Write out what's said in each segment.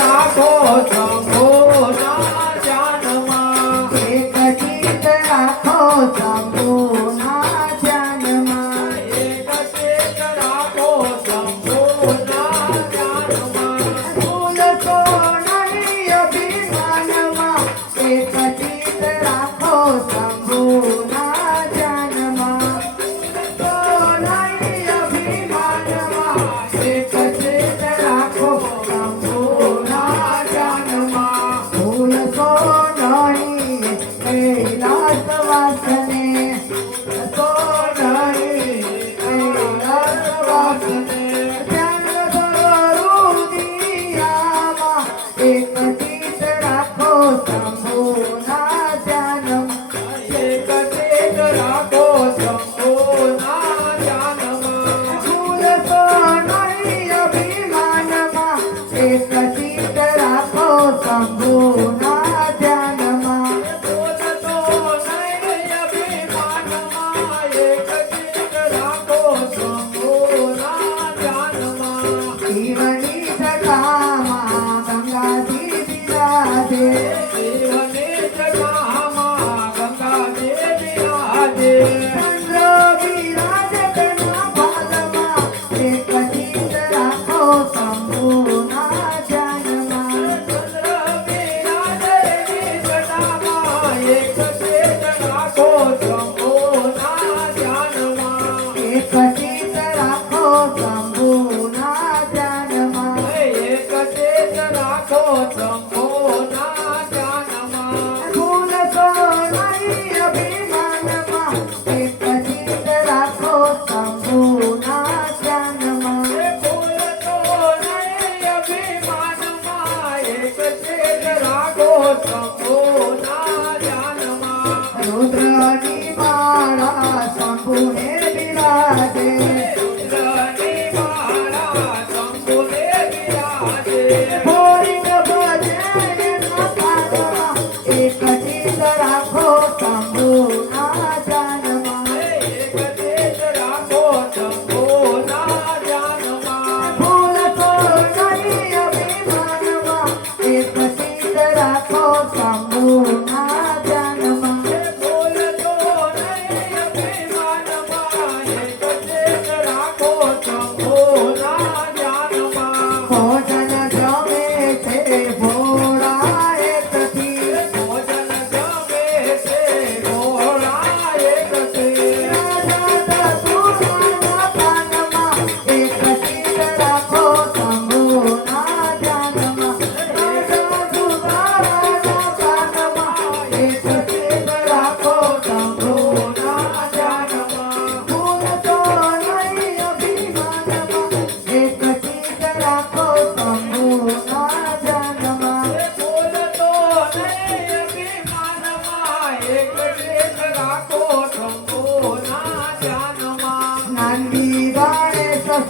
રાખો છો. પછી રાખો.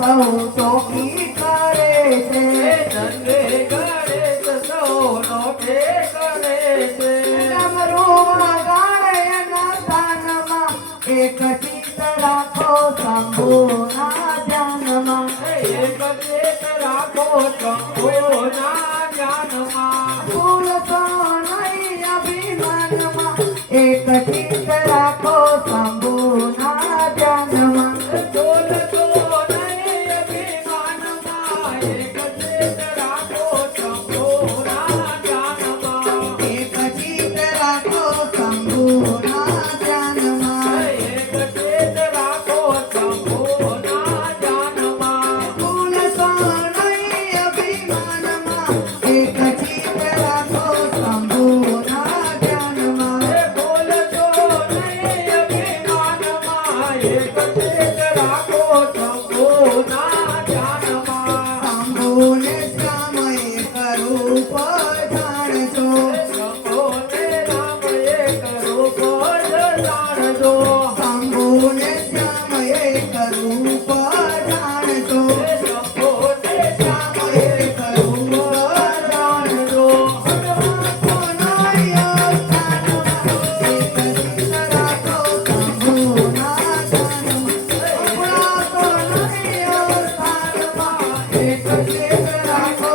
બહુ ટોકી કરે છે? નંદે કરે છે સૌનો કે કરે છે. નમરૂમાં ગાળે નાતાનમાં એક ચિત રાખો શંભુના ધ્યાનમાં. એક ચિત Vai, vai.